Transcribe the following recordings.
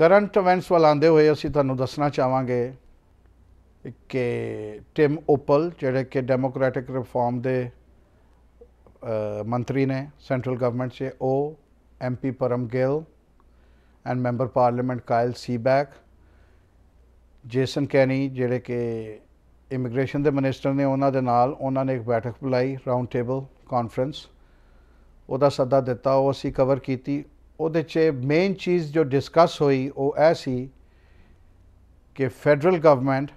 Current events वाल आंदे हुए असी तुहानू दसना चाहांगे कि टिम ओपल जिहड़े कि डेमोक्रेटिक रिफॉर्म दे मंत्री ने सेंट्रल गवर्नमेंट से MP परम गिल एंड मैंबर पार्लियामेंट कायल सीबैक, जेसन कैनी जिहड़े कि इमिग्रेशन के मिनिस्टर ने उन्होंने एक बैठक बुलाई राउंड टेबल कॉन्फ्रेंस उहदा सद्दा दिता, वो असी कवर की। उहदे च मेन चीज़ जो डिस्कस हुई वो यह सी कि फैडरल गवर्नमेंट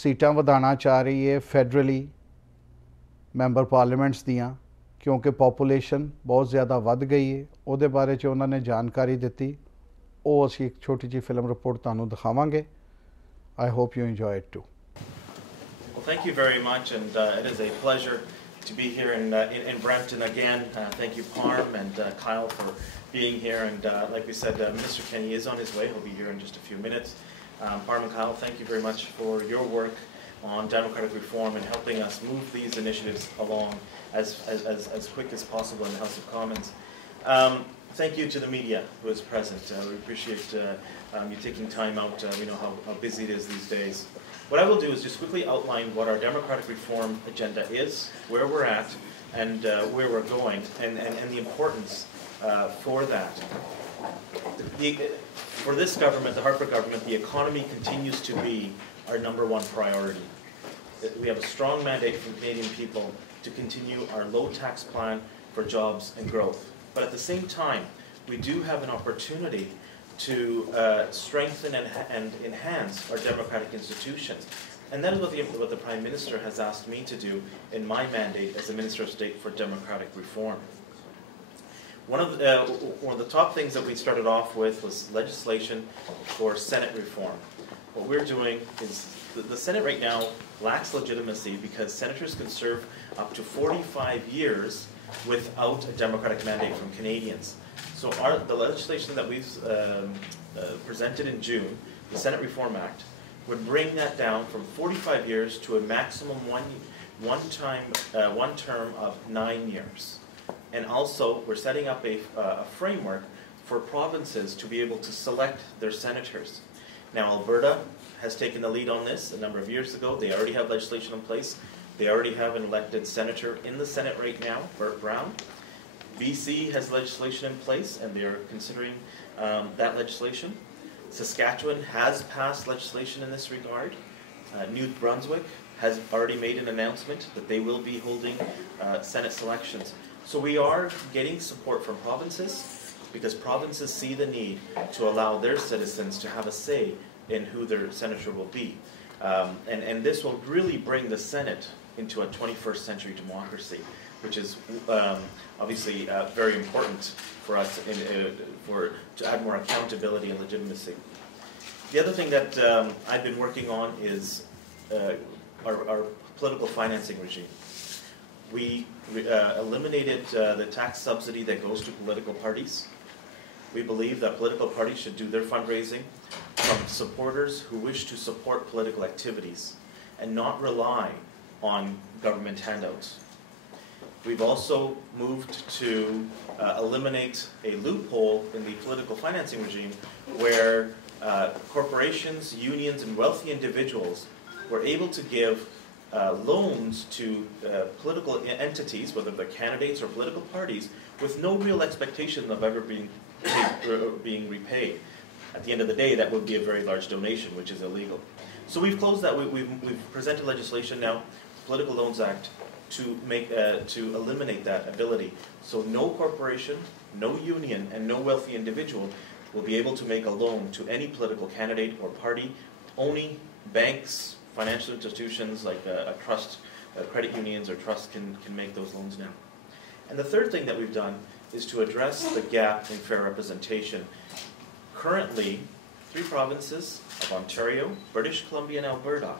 सीटां वधाना चाह रही है फैडरली मैंबर पार्लीमेंट्स दियां, क्योंकि पॉपूलेशन बहुत ज़्यादा वध गई है। उहदे बारे च उन्होंने जानकारी दी। वो असी एक छोटी जी फिल्म रिपोर्ट तुहानू दिखावांगे। I hope you enjoy it too. Well, thank you very much, and it is a pleasure to be here in Brampton again. Thank you, Parm and Kyle, for being here. And like we said, Minister Kenny is on his way. He'll be here in just a few minutes. Parm and Kyle, thank you very much for your work on democratic reform and helping us move these initiatives along as quick as possible in the House of Commons. Thank you to the media who is present. We appreciate you taking time out. We know how busy it is these days. What I will do is just quickly outline what our democratic reform agenda is, where we're at, and where we're going, and the importance for that. For this government, the Harper government, the economy continues to be our #1 priority. We have a strong mandate from Canadian people to continue our low tax plan for jobs and growth. But at the same time, we do have an opportunity to strengthen and enhance our democratic institutions. And that is what the Prime Minister has asked me to do in my mandate as the Minister of State for Democratic Reform. One of the top things that we started off with was legislation for Senate reform. What we're doing is, the Senate right now lacks legitimacy because senators can serve up to 45 years without a democratic mandate from Canadians. So the legislation that we've presented in June, the Senate Reform Act, would bring that down from 45 years to a maximum one term of 9 years. And also, we're setting up a framework for provinces to be able to select their senators. Now, Alberta has taken the lead on this a number of years ago. They already have legislation in place. They already have an elected senator in the Senate right now, Bert Brown. BC has legislation in place, and they are considering that legislation. Saskatchewan has passed legislation in this regard. New Brunswick has already made an announcement that they will be holding Senate selections. So we are getting support from provinces because provinces see the need to allow their citizens to have a say in who their senator will be. And this will really bring the Senate into a 21st century democracy, which is obviously very important for us to add more accountability and legitimacy. The other thing that I've been working on is our political financing regime. We eliminated the tax subsidy that goes to political parties. We believe that political parties should do their fundraising from supporters who wish to support political activities and not rely on government handouts. We've also moved to eliminate a loophole in the political financing regime where corporations, unions, and wealthy individuals were able to give loans to political entities, whether they're candidates or political parties, with no real expectation of ever being repaid. At the end of the day, that would be a very large donation, which is illegal. So we've closed that. We've presented legislation now, Political Loans Act, to eliminate that ability. So no corporation, no union, and no wealthy individual will be able to make a loan to any political candidate or party. Only banks, financial institutions like a trust, credit unions or trusts can make those loans now. And the third thing that we've done is to address the gap in fair representation. Currently, 3 provinces of Ontario, British Columbia, and Alberta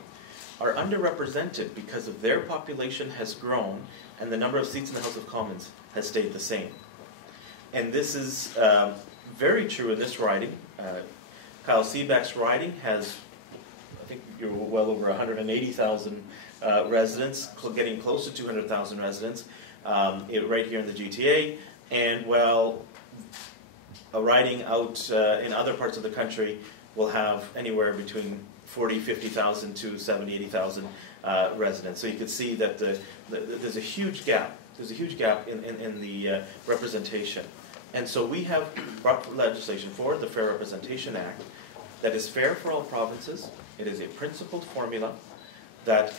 are underrepresented because of their population has grown and the number of seats in the House of Commons has stayed the same. And this is very true in this riding. Kyle Seaback's riding has, I think you're well over 180,000 residents, getting close to 200,000 residents right here in the GTA. And well, a riding out in other parts of the country will have anywhere between 40, 50,000 to 70, 80,000 residents. So you can see that there's a huge gap. There's a huge gap in the representation. And so we have brought legislation forward, the Fair Representation Act, that is fair for all provinces. It is a principled formula that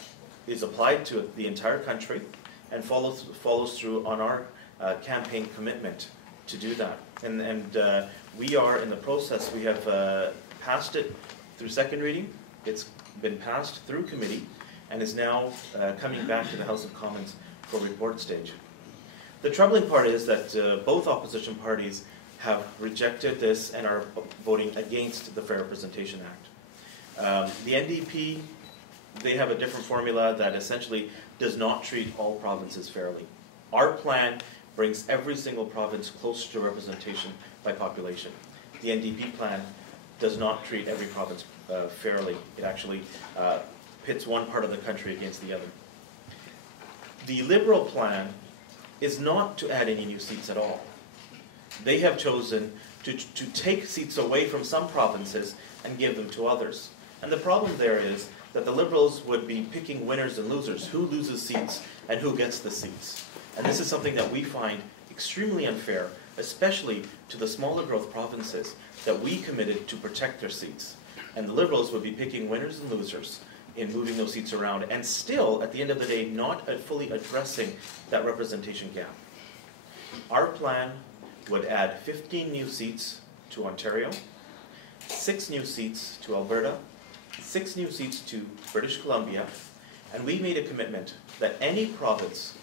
is applied to the entire country and follows through on our campaign commitment to do that. And we are in the process. We have passed it through second reading. It's been passed through committee and is now coming back to the House of Commons for report stage. The troubling part is that both opposition parties have rejected this and are voting against the Fair Representation Act. The NDP, they have a different formula that essentially does not treat all provinces fairly. Our plan brings every single province closer to representation by population. The NDP plan does not treat every province fairly. It actually pits one part of the country against the other. The Liberal plan is not to add any new seats at all. They have chosen to take seats away from some provinces and give them to others. And the problem there is that the Liberals would be picking winners and losers, who loses seats and who gets the seats. And this is something that we find extremely unfair, especially to the smaller growth provinces that we committed to protect their seats. And the Liberals would be picking winners and losers in moving those seats around, and still, at the end of the day, not fully addressing that representation gap. Our plan would add 15 new seats to Ontario, 6 new seats to Alberta, 6 new seats to British Columbia, and we made a commitment that any province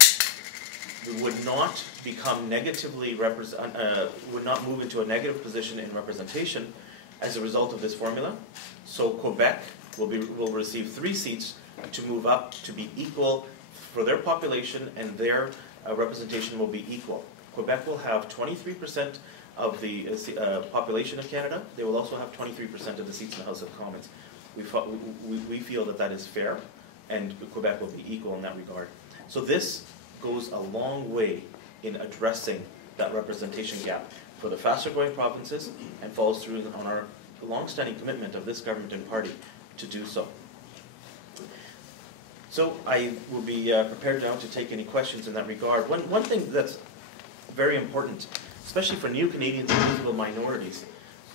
would not become negatively would not move into a negative position in representation as a result of this formula. So Quebec will receive 3 seats to move up to be equal for their population, and their representation will be equal. Quebec will have 23% of the population of Canada. They will also have 23% of the seats in the House of Commons. We feel that that is fair, and Quebec will be equal in that regard. So this goes a long way in addressing that representation gap for the faster growing provinces and follows through on our long-standing commitment of this government and party to do so. So I will be prepared now to take any questions in that regard. One thing that's very important, especially for new Canadians and visible minorities,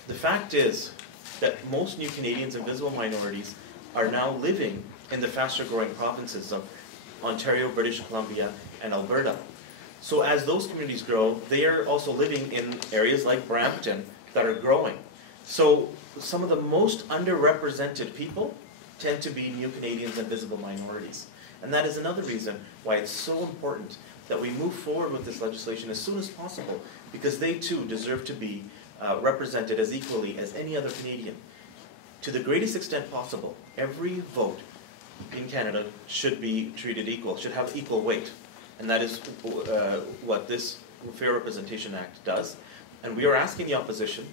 the fact is that most new Canadians and visible minorities are now living in the faster growing provinces of Ontario, British Columbia, and Alberta. So as those communities grow, they are also living in areas like Brampton that are growing. So some of the most underrepresented people tend to be new Canadians and visible minorities. And that is another reason why it's so important that we move forward with this legislation as soon as possible, because they too deserve to be represented as equally as any other Canadian. To the greatest extent possible, every vote in Canada should be treated equal, should have equal weight. And that is what this Fair Representation Act does. And we are asking the opposition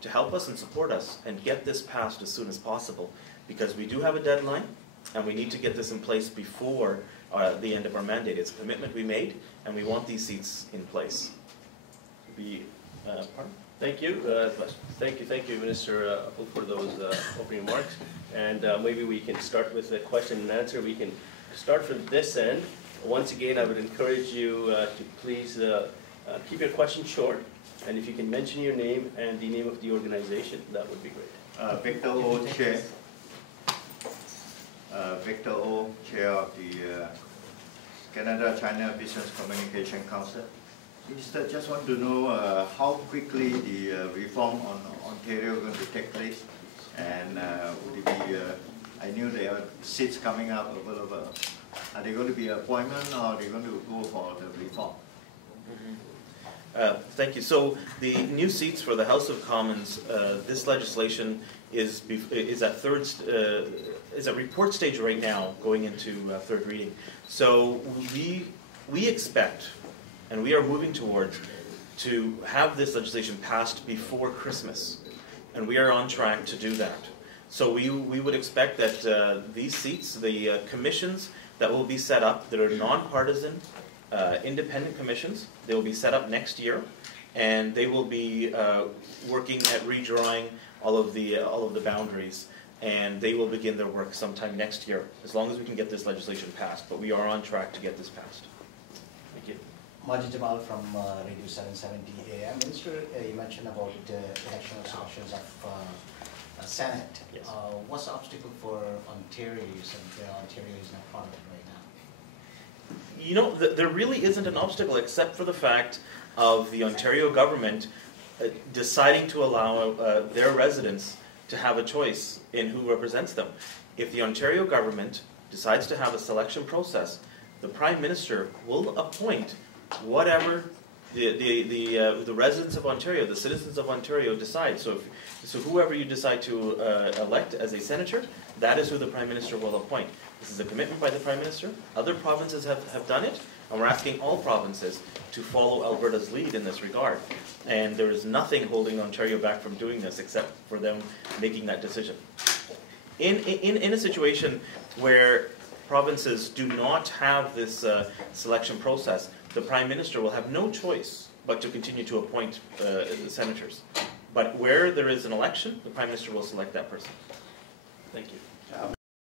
to help us and support us and get this passed as soon as possible, because we do have a deadline and we need to get this in place before the end of our mandate. It's a commitment we made, and we want these seats in place. Thank you. Thank you, Minister Apple, for those opening remarks. And maybe we can start with a question and answer. We can start from this end. Once again, I would encourage you to please keep your question short. And if you can mention your name and the name of the organization, that would be great. Victor O, Chair. Victor O, Chair of the Canada-China Business Communication Council. Just want to know how quickly the reform on Ontario is going to take place, and would it be, I knew there are seats coming up available. Are they going to be appointment, or are they going to go for the reform? Thank you. So the new seats for the House of Commons, this legislation is at report stage right now, going into third reading. So we expect, and we are moving towards, to have this legislation passed before Christmas, and we are on track to do that. So we would expect that these seats, the commissions that will be set up, that are nonpartisan, independent commissions, they will be set up next year, and they will be working at redrawing all of the boundaries, and they will begin their work sometime next year, as long as we can get this legislation passed. But we are on track to get this passed. Thank you. Majid Jamal from Radio 770 AM. Minister, you mentioned about election obstructions of Senate. Yes. What's the obstacle for Ontario? You said Ontario is not part of it right now. You know, there really isn't an obstacle except for the fact of the Ontario government deciding to allow their residents to have a choice in who represents them. If the Ontario government decides to have a selection process, the Prime Minister will appoint whatever the residents of Ontario, the citizens of Ontario decide. So whoever you decide to elect as a senator, that is who the Prime Minister will appoint. This is a commitment by the Prime Minister. Other provinces have done it, and we're asking all provinces to follow Alberta's lead in this regard. And there is nothing holding Ontario back from doing this except for them making that decision. In a situation where provinces do not have this selection process, the Prime Minister will have no choice but to continue to appoint senators. But where there is an election, the Prime Minister will select that person. Thank you.